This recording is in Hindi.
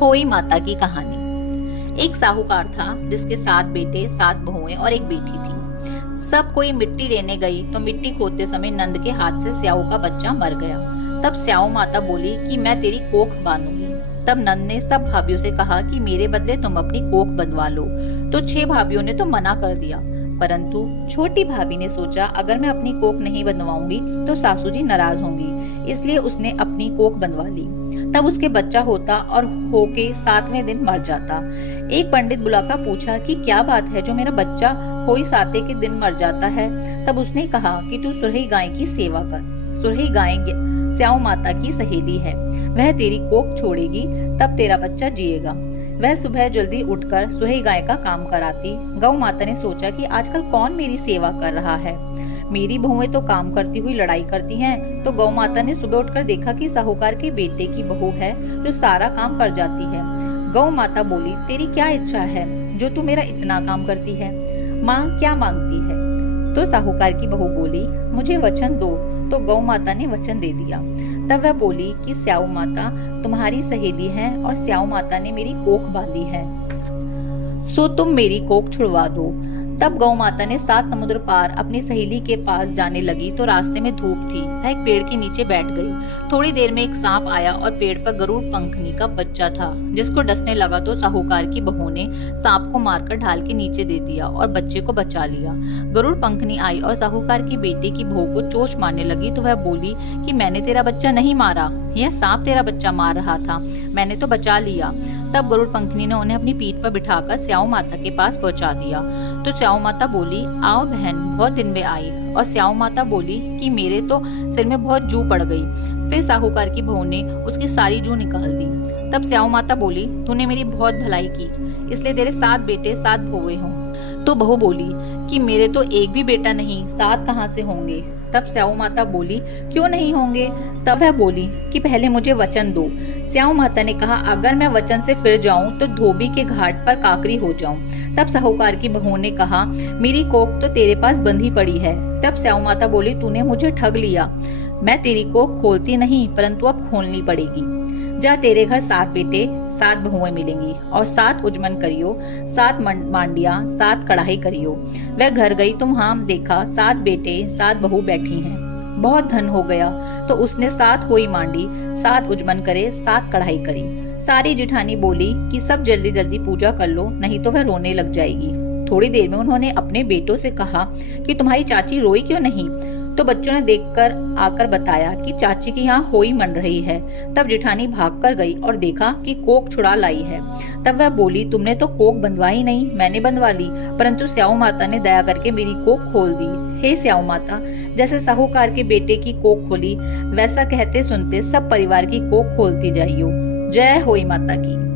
होई माता की कहानी। एक साहूकार था जिसके 7 बेटे, 7 बहुएं और एक बेटी थी। सब कोई मिट्टी लेने गई तो मिट्टी खोदते समय नंद के हाथ से स्याऊ का बच्चा मर गया। तब स्याऊ माता बोली कि मैं तेरी कोख बांधूंगी। तब नंद ने सब भाभियों से कहा कि मेरे बदले तुम अपनी कोख बंधवा लो। तो 6 भाभियों ने तो मना कर दिया, परंतु छोटी भाभी ने सोचा अगर मैं अपनी कोख नहीं बंधवाऊंगी तो सासू जी नाराज होंगी, इसलिए उसने अपनी कोख बंधवा ली। तब उसके बच्चा होता और होके 7वें दिन मर जाता। एक पंडित बुलाकर पूछा कि क्या बात है जो मेरा बच्चा होई 7 के दिन मर जाता है। तब उसने कहा कि तू सुरही गाय की सेवा कर। सुरही गाय स्याऊ माता की सहेली है, वह तेरी कोख छोड़ेगी तब तेरा बच्चा जिएगा। वह सुबह जल्दी उठकर सुरही गाय का काम कराती। गौ माता ने सोचा कि आजकल कौन मेरी सेवा कर रहा है, मेरी बहुएं तो काम करती हुई लड़ाई करती हैं। तो गौ माता ने सुबह उठकर देखा कि साहूकार के बेटे की बहू है जो सारा काम कर जाती है। गौ माता बोली, तेरी क्या इच्छा है जो तू मेरा इतना काम करती है? मांग, क्या मांगती है? तो साहूकार की बहू बोली, मुझे वचन दो। तो गौ माता ने वचन दे दिया। तब वह बोली कि स्याऊ माता तुम्हारी सहेली है और स्याऊ माता ने मेरी कोख बांधी है, सो तुम मेरी कोख छुड़वा दो। तब गौ माता ने 7 समुद्र पार अपनी सहेली के पास जाने लगी तो रास्ते में धूप थी। वह एक पेड़ के नीचे बैठ गई। थोड़ी देर में एक सांप आया और पेड़ पर गरुड़ पंखनी का बच्चा था, जिसको डसने लगा तो साहूकार की बहू ने सांप को मारकर ढाल के नीचे दे दिया और बच्चे को बचा लिया। गरुड़ पंखनी आई और साहूकार की बेटे की बहू को चोट मारने लगी तो वह बोली कि मैंने तेरा बच्चा नहीं मारा, यह सांप तेरा बच्चा मार रहा था, मैंने तो बचा लिया। तब गरुड़ पंखनी ने उन्हें अपनी पीठ पर बिठाकर स्याऊ माता के पास पहुंचा दिया। तो स्याऊ माता बोली, आओ बहन, बहुत दिन में आई। और स्याऊ माता बोली कि मेरे तो सिर में बहुत जू पड़ गई। फिर साहूकार की बहू ने उसकी सारी जू निकाल दी। तब स्याऊ माता बोली, तूने मेरी बहुत भलाई की, इसलिए तेरे 7 बेटे 7 बहुएं हों। तो बहू बोली कि मेरे तो एक भी बेटा नहीं, 7 कहाँ से होंगे? तब स्याऊ माता बोली, क्यों नहीं होंगे? तब वह बोली कि पहले मुझे वचन दो। स्याऊ माता ने कहा, अगर मैं वचन से फिर जाऊं तो धोबी के घाट पर काकरी हो जाऊं। तब साहूकार की बहू ने कहा, मेरी कोख तो तेरे पास बंधी पड़ी है। तब स्याऊ माता बोली, तूने मुझे ठग लिया, मैं तेरी कोख खोलती नहीं परंतु अब खोलनी पड़ेगी। जा, तेरे घर 7 बेटे 7 बहुएं मिलेंगी और 7 उजमन करियो, 7 मांडिया 7 कढ़ाई करियो। वह घर गई तो वहां देखा 7 बेटे 7 बहू बैठी हैं। बहुत धन हो गया तो उसने 7 होई मांडी, 7 उजमन करे, 7 कढ़ाई करी। सारी जिठानी बोली कि सब जल्दी जल्दी पूजा कर लो, नहीं तो वह रोने लग जाएगी। थोड़ी देर में उन्होंने अपने बेटों से कहा कि तुम्हारी चाची रोई क्यों नहीं? तो बच्चों ने देखकर आकर बताया कि चाची की यहाँ होई मन रही है। तब जिठानी भागकर गई और देखा कि कोख छुड़ा लाई है। तब वह बोली, तुमने तो कोख बंधवाई नहीं, मैंने बंधवा ली, परंतु स्याऊ माता ने दया करके मेरी कोख खोल दी। हे स्याऊ माता, जैसे साहूकार के बेटे की कोख खोली, वैसा कहते सुनते सब परिवार की कोख खोलती जाइयो। जय होई माता की।